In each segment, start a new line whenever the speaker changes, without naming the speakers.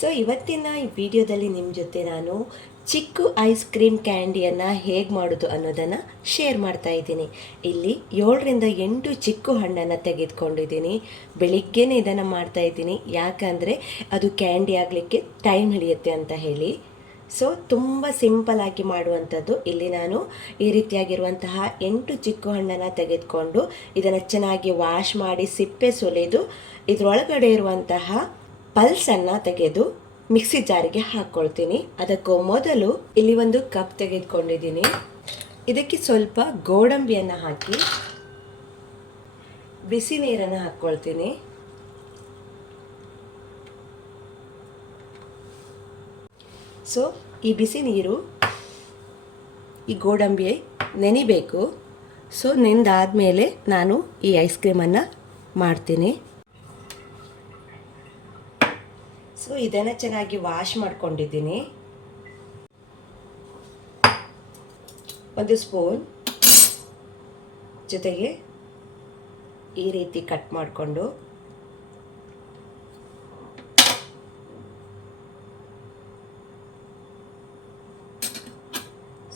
So ಇವತ್ತಿನ ಈ ವಿಡಿಯೋದಲ್ಲಿ ನಿಮ್ಮ ಜೊತೆ ನಾನು ಚಿಕ್ಕು ಐಸ್ ಕ್ರೀಮ್ ಕ್ಯಾಂಡಿಯನ್ನು ಹೇಗೆ ಮಾಡೋದು ಅನ್ನೋದನ್ನು ಶೇರ್ ಮಾಡ್ತಾ ಇದ್ದೀನಿ. ಇಲ್ಲಿ ಏಳರಿಂದ ಎಂಟು ಚಿಕ್ಕು ಹಣ್ಣನ್ನು ತೆಗೆದುಕೊಂಡಿದ್ದೀನಿ. ಬೆಳಿಗ್ಗೆನೇ ಇದನ್ನು ಮಾಡ್ತಾ ಇದ್ದೀನಿ. ಯಾಕಂದರೆ ಅದು ಕ್ಯಾಂಡಿ ಆಗಲಿಕ್ಕೆ ಟೈಮ್ ಹಿಡಿಯುತ್ತೆ ಅಂತ ಹೇಳಿ. ಸೊ ತುಂಬ ಸಿಂಪಲ್ ಆಗಿ ಮಾಡುವಂಥದ್ದು. ಇಲ್ಲಿ ನಾನು ಈ ರೀತಿಯಾಗಿರುವಂತಹ ಎಂಟು ಚಿಕ್ಕು ಹಣ್ಣನ್ನು ತೆಗೆದುಕೊಂಡು ಇದನ್ನು ಚೆನ್ನಾಗಿ ವಾಶ್ ಮಾಡಿ, ಸಿಪ್ಪೆ ಸುಲಿದು ಇದರೊಳಗಡೆ ಇರುವಂತಹ ಪಲ್ಸನ್ನು ತೆಗೆದು ಮಿಕ್ಸಿ ಜಾರಿಗೆ ಹಾಕ್ಕೊಳ್ತೀನಿ ಅದಕ್ಕೂ ಮೊದಲು ಇಲ್ಲಿ ಒಂದು ಕಪ್ ತೆಗೆದುಕೊಂಡಿದ್ದೀನಿ. ಇದಕ್ಕೆ ಸ್ವಲ್ಪ ಗೋಡಂಬಿಯನ್ನು ಹಾಕಿ ಬಿಸಿ ನೀರನ್ನು ಹಾಕ್ಕೊಳ್ತೀನಿ ಸೊ ಈ ಬಿಸಿ ನೀರು, ಈ ಗೋಡಂಬಿ ನೆನಿಬೇಕು. ಸೊ ನೆಂದಾದಮೇಲೆ ನಾನು ಈ ಐಸ್ ಕ್ರೀಮನ್ನು ಮಾಡ್ತೀನಿ. ಸೊ, ಇದನ್ನು ಚೆನ್ನಾಗಿ ವಾಶ್ ಮಾಡ್ಕೊಂಡಿದ್ದೀನಿ. ಒಂದು ಸ್ಪೂನ್ ಜೊತೆಗೆ ಈ ರೀತಿ ಕಟ್ ಮಾಡಿಕೊಂಡು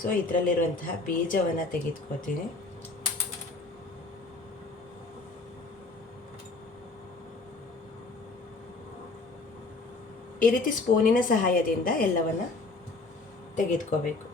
ಸೊ, ಇದರಲ್ಲಿರುವಂತಹ ಬೀಜವನ್ನು ತೆಗೆದುಕೋತೀನಿ. ಈ ರೀತಿ ಸ್ಪೂನಿನ ಸಹಾಯದಿಂದ ಎಲ್ಲವನ್ನು ತೆಗೆದುಕೋಬೇಕು.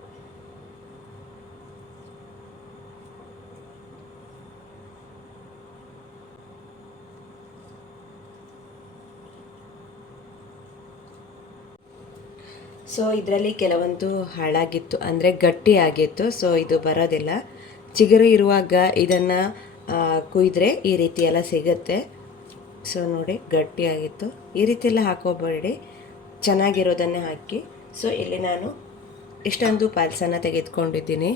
ಸೊ ಇದರಲ್ಲಿ ಕೆಲವೊಂದು ಹಾಳಾಗಿತ್ತು, ಅಂದರೆ ಗಟ್ಟಿಯಾಗಿತ್ತು ಸೊ ಇದು ಬರೋದಿಲ್ಲ. ಚಿಗುರು ಇರುವಾಗ ಇದನ್ನು ಕುಯ್ದ್ರೆ ಈ ರೀತಿ ಎಲ್ಲ ಸಿಗುತ್ತೆ. ಸೊ ನೋಡಿ ಗಟ್ಟಿಯಾಗಿತ್ತು ಈ ರೀತಿ ಎಲ್ಲ ಹಾಕೋಬೇಡಿ. ಚೆನ್ನಾಗಿರೋದನ್ನೇ ಹಾಕಿ. ಸೊ ಇಲ್ಲಿ ನಾನು ಇಷ್ಟೊಂದು ಪಾಲ್ಸನ್ನು ತೆಗೆದುಕೊಂಡಿದ್ದೀನಿ.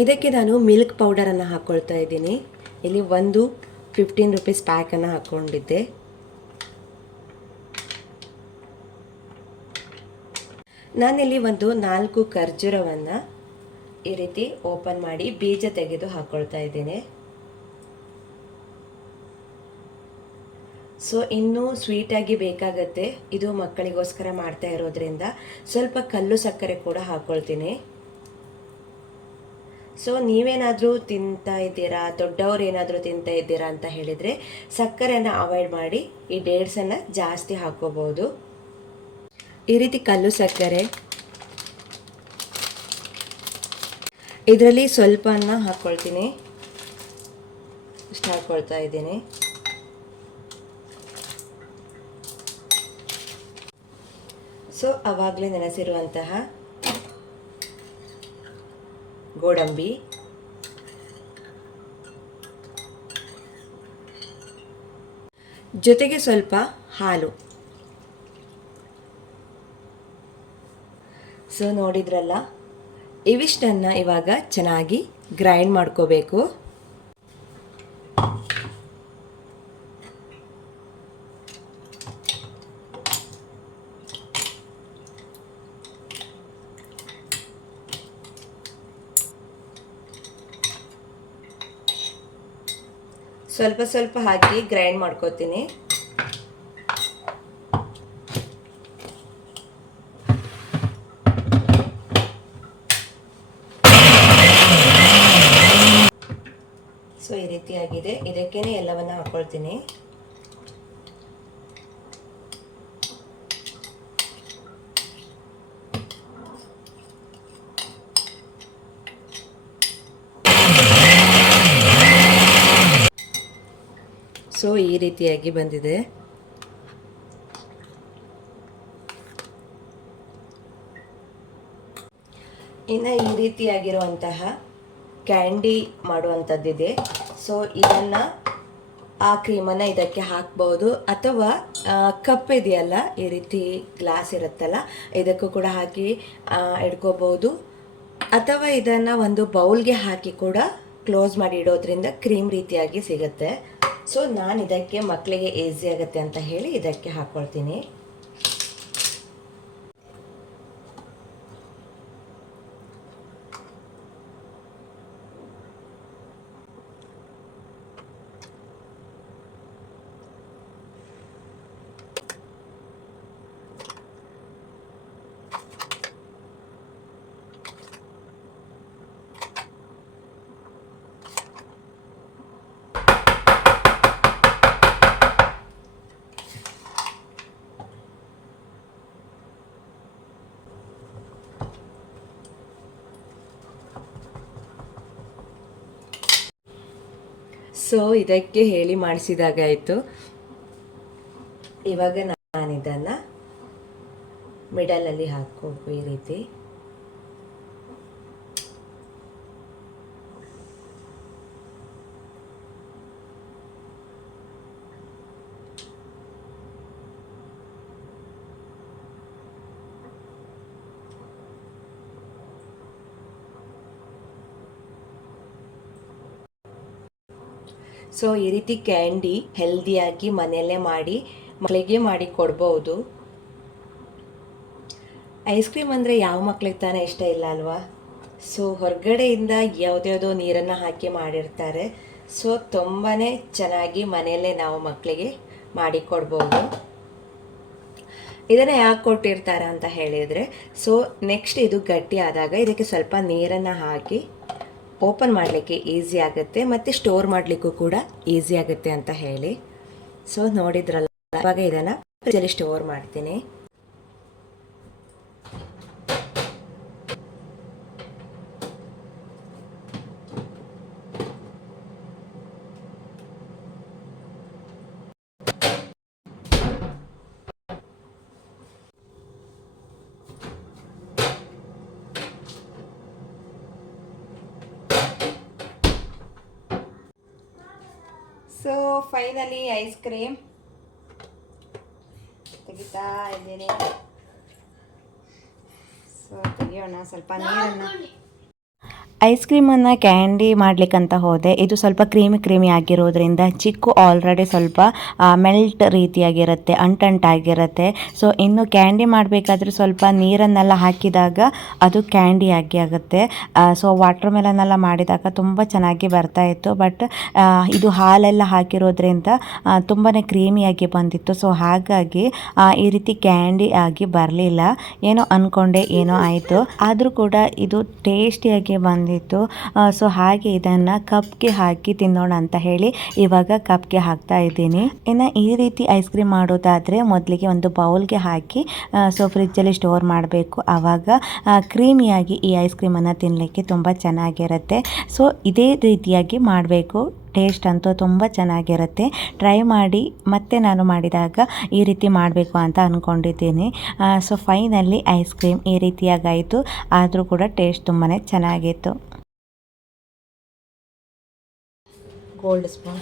ಇದಕ್ಕೆ ನಾನು ಮಿಲ್ಕ್ ಪೌಡರನ್ನು ಹಾಕ್ಕೊಳ್ತಾ ಇದ್ದೀನಿ. ಇಲ್ಲಿ ಒಂದು ಫಿಫ್ಟೀನ್ ರುಪೀಸ್ ಪ್ಯಾಕನ್ನು ಹಾಕ್ಕೊಂಡಿದ್ದೆ. ನಾನಿಲ್ಲಿ ಒಂದು ನಾಲ್ಕು ಖರ್ಜೂರವನ್ನು ಈ ರೀತಿ ಓಪನ್ ಮಾಡಿ ಬೀಜ ತೆಗೆದು ಹಾಕ್ಕೊಳ್ತಾ ಇದ್ದೀನಿ. ಸೊ ಇನ್ನೂ ಸ್ವೀಟಾಗಿ ಬೇಕಾಗತ್ತೆ. ಇದು ಮಕ್ಕಳಿಗೋಸ್ಕರ ಮಾಡ್ತಾ ಇರೋದ್ರಿಂದ. ಸ್ವಲ್ಪ ಕಲ್ಲು ಸಕ್ಕರೆ ಕೂಡ ಹಾಕ್ಕೊಳ್ತೀನಿ ಸೊ ನೀವೇನಾದರೂ ತಿಂತಾ ಇದ್ದೀರಾ? ದೊಡ್ಡವ್ರು ಏನಾದರೂ ತಿಂತಾ ಇದ್ದೀರಾ ಅಂತ ಹೇಳಿದರೆ ಸಕ್ಕರೆಯನ್ನು ಅವಾಯ್ಡ್ ಮಾಡಿ ಈ ಡೇಟ್ಸನ್ನು ಜಾಸ್ತಿ ಹಾಕೋಬೋದು. ಈ ರೀತಿ ಕಲ್ಲು ಸಕ್ಕರೆ. ಇದರಲ್ಲಿ ಸ್ವಲ್ಪ ಹಾಕ್ಕೊಳ್ತೀನಿ ಇಷ್ಟು ಹಾಕ್ಕೊಳ್ತಾ ಇದ್ದೀನಿ. ಸೊ ಆವಾಗಲೇ ನೆನೆಸಿರುವಂತಹ ಗೋಡಂಬಿ. ಜೊತೆಗೆ ಸ್ವಲ್ಪ ಹಾಲು. ಸೊ ನೋಡಿದ್ರಲ್ಲ ಇವಿಷ್ಟನ್ನು ಇವಾಗ ಚೆನ್ನಾಗಿ ಗ್ರೈಂಡ್ ಮಾಡ್ಕೋಬೇಕು. ಸ್ವಲ್ಪ ಸ್ವಲ್ಪ ಹಾಕಿ ಗ್ರೈಂಡ್ ಮಾಡ್ಕೋತೀನಿ. ಸೊ ಈ ರೀತಿಯಾಗಿದೆ ಇದಕ್ಕೇನೆ ಎಲ್ಲವನ್ನ ಹಾಕೊಳ್ತೀನಿ. ಸೊ ಈ ರೀತಿಯಾಗಿ ಬಂದಿದೆ. ಇನ್ನು ಈ ರೀತಿಯಾಗಿರುವಂತಹ ಕ್ಯಾಂಡಿ ಮಾಡುವಂಥದ್ದಿದೆ. ಸೊ ಇದನ್ನು ಆ ಕ್ರೀಮನ್ನು ಇದಕ್ಕೆ ಹಾಕ್ಬೋದು. ಅಥವಾ ಕಪ್ ಇದೆಯಲ್ಲ, ಈ ರೀತಿ ಗ್ಲಾಸ್ ಇರುತ್ತಲ್ಲ, ಇದಕ್ಕೂ ಕೂಡ ಹಾಕಿ ಇಡ್ಕೋಬೋದು ಅಥವಾ ಇದನ್ನು ಒಂದು ಬೌಲ್ಗೆ ಹಾಕಿ ಕೂಡ ಕ್ಲೋಸ್ ಮಾಡಿ ಇಡೋದ್ರಿಂದ ಕ್ರೀಮ್ ರೀತಿಯಾಗಿ ಸಿಗುತ್ತೆ. ಸೊ ನಾನು ಇದಕ್ಕೆ ಮಕ್ಕಳಿಗೆ ಈಸಿ ಆಗುತ್ತೆ ಅಂತ ಹೇಳಿ ಇದಕ್ಕೆ ಹಾಕ್ಕೊಳ್ತೀನಿ
ಸೊ ಇದಕ್ಕೆ ಹೇಳಿ ಮಾಡಿಸಿದಾಗಾಯಿತು ಇವಾಗ ನಾನು ಮಿಡಲಲ್ಲಿ ಹಾಕ್ಕೊಡ್ಬು ಈ ರೀತಿ. ಸೊ ಈ ರೀತಿ ಕ್ಯಾಂಡಿ ಹೆಲ್ದಿಯಾಗಿ ಮನೆಯಲ್ಲೇ ಮಾಡಿ ಮಕ್ಕಳಿಗೆ ಮಾಡಿ ಕೊಡ್ಬೋದು. ಐಸ್ ಕ್ರೀಮ್ ಅಂದರೆ ಯಾವ ಮಕ್ಳಿಗೆ ತಾನೇ ಇಷ್ಟ ಇಲ್ಲ ಅಲ್ವಾ? ಸೊ ಹೊರಗಡೆಯಿಂದ ಯಾವುದ್ಯಾವುದೋ ನೀರನ್ನು ಹಾಕಿ ಮಾಡಿರ್ತಾರೆ. ಸೊ ತುಂಬಾ ಚೆನ್ನಾಗಿ ಮನೆಯಲ್ಲೇ ನಾವು ಮಕ್ಕಳಿಗೆ ಮಾಡಿ ಕೊಡ್ಬೋದು. ಇದನ್ನು ಯಾಕೆ ಕೊಟ್ಟಿರ್ತಾರೆ ಅಂತ ಹೇಳಿದರೆ ಸೊ ನೆಕ್ಸ್ಟ್ ಇದು ಗಟ್ಟಿ ಆದಾಗ ಇದಕ್ಕೆ ಸ್ವಲ್ಪ ನೀರನ್ನು ಹಾಕಿ ಓಪನ್ ಮಾಡಲಿಕ್ಕೆ ಈಸಿ ಆಗುತ್ತೆ, ಮತ್ತು ಸ್ಟೋರ್ ಮಾಡಲಿಕ್ಕೂ ಕೂಡ ಈಸಿ ಆಗುತ್ತೆ ಅಂತ ಹೇಳಿ. ಸೊ ನೋಡಿದ್ರಲ್ಲ, ಇವಾಗ ಇದನ್ನು ಫ್ರಿಜ್ಜಲ್ಲಿ ಸ್ಟೋರ್ ಮಾಡ್ತೀನಿ ಸೊ ಫೈನಲಿ ಐಸ್ ಕ್ರೀಮ್. ತೆಗಿತಾ ಇದ್ದೀನಿ. ಸೊ ತೆಗಿಯೋಣ. ಸ್ವಲ್ಪ ನೀರನ್ನು
ಐಸ್ ಕ್ರೀಮನ್ನು ಕ್ಯಾಂಡಿ ಮಾಡಲಿಕ್ಕಂತ ಹೋದೆ. ಇದು ಸ್ವಲ್ಪ ಕ್ರೀಮಿ ಕ್ರೀಮಿ ಆಗಿರೋದ್ರಿಂದ ಚಿಕ್ಕು ಆಲ್ರೆಡಿ ಸ್ವಲ್ಪ ಮೆಲ್ಟ್ ರೀತಿಯಾಗಿರುತ್ತೆ, ಅಂಟಂಟಾಗಿರುತ್ತೆ. ಸೊ ಇನ್ನು ಕ್ಯಾಂಡಿ ಮಾಡಬೇಕಾದ್ರೆ ಸ್ವಲ್ಪ ನೀರನ್ನೆಲ್ಲ ಹಾಕಿದಾಗ ಅದು ಕ್ಯಾಂಡಿ ಆಗಿ ಆಗುತ್ತೆ. ಸೊ ವಾಟರ್ ಮೆಲನ್ನೆಲ್ಲ ಮಾಡಿದಾಗ ತುಂಬ ಚೆನ್ನಾಗಿ ಬರ್ತಾ ಇತ್ತು. ಬಟ್ ಇದು ಹಾಲೆಲ್ಲ ಹಾಕಿರೋದ್ರಿಂದ ತುಂಬಾ ಕ್ರೀಮಿಯಾಗಿ ಬಂದಿತ್ತು. ಸೊ ಹಾಗಾಗಿ ಈ ರೀತಿ ಕ್ಯಾಂಡಿ ಆಗಿ ಬರಲಿಲ್ಲ. ಏನೋ ಅಂದ್ಕೊಂಡೆ ಏನೋ ಆಯಿತು. ಆದರೂ ಕೂಡ ಇದು ಟೇಸ್ಟಿಯಾಗಿ ಬಂದಿತ್ತು. ಸೊ ಹಾಗೆ ಇದನ್ನು ಕಪ್ಗೆ ಹಾಕಿ ತಿನ್ನೋಣ ಅಂತ ಹೇಳಿ ಇವಾಗ ಕಪ್ಗೆ ಹಾಕ್ತಾ ಇದ್ದೀನಿ. ಇನ್ನು ಈ ರೀತಿ ಐಸ್ ಕ್ರೀಮ್ ಮಾಡೋದಾದರೆ ಮೊದಲಿಗೆ ಒಂದು ಬೌಲ್ಗೆ ಹಾಕಿ ಸೊ ಫ್ರಿಜ್ಜಲ್ಲಿ ಸ್ಟೋರ್ ಮಾಡಬೇಕು. ಆವಾಗ ಕ್ರೀಮಿಯಾಗಿ ಈ ಐಸ್ ಕ್ರೀಮನ್ನು ತಿನ್ನಲಿಕ್ಕೆ ತುಂಬ ಚೆನ್ನಾಗಿರುತ್ತೆ. ಸೊ ಇದೇ ರೀತಿಯಾಗಿ ಮಾಡಬೇಕು. ಟೇಸ್ಟ್ ಅಂತೂ ತುಂಬ ಚೆನ್ನಾಗಿರುತ್ತೆ. ಟ್ರೈ ಮಾಡಿ ಮತ್ತೆ ನಾನು ಮಾಡಿದಾಗ ಈ ರೀತಿ ಮಾಡಬೇಕು ಅಂತ ಅಂದ್ಕೊಂಡಿದ್ದೀನಿ ಸೊ ಫೈನಲ್ಲಿ ಐಸ್ ಕ್ರೀಮ್ ಈ ರೀತಿಯಾಗಾಯಿತು. ಆದರೂ ಕೂಡ ಟೇಸ್ಟ್ ತುಂಬಾ ಚೆನ್ನಾಗಿತ್ತು.
Gold spoon